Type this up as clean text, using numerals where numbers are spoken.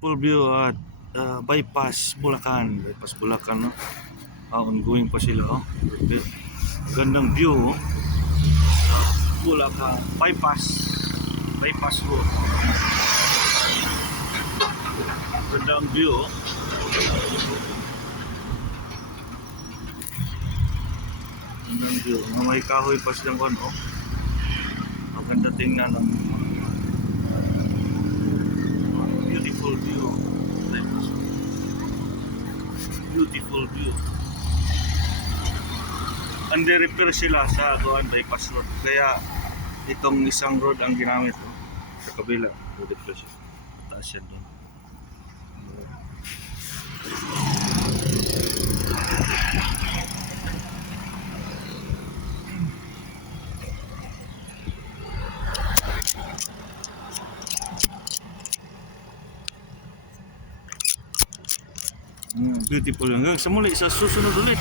full view at bypass Bulacan. Bypass Bulacan, no? Ongoing pa sila, oh. Gandang view, oh. Bulacan bypass road. Gandang view, oh. Gandang view. May kahoy pa silang kon, oh. Maganda tingnan ng beautiful view. Beautiful view. Under-repair sila sa bypass road. Kaya itong isang road ang ginamit, oh. Sa kabila, under-repair siya. Taas yan doon. Beautiful. Hanggang sa muli sa susunod ulit.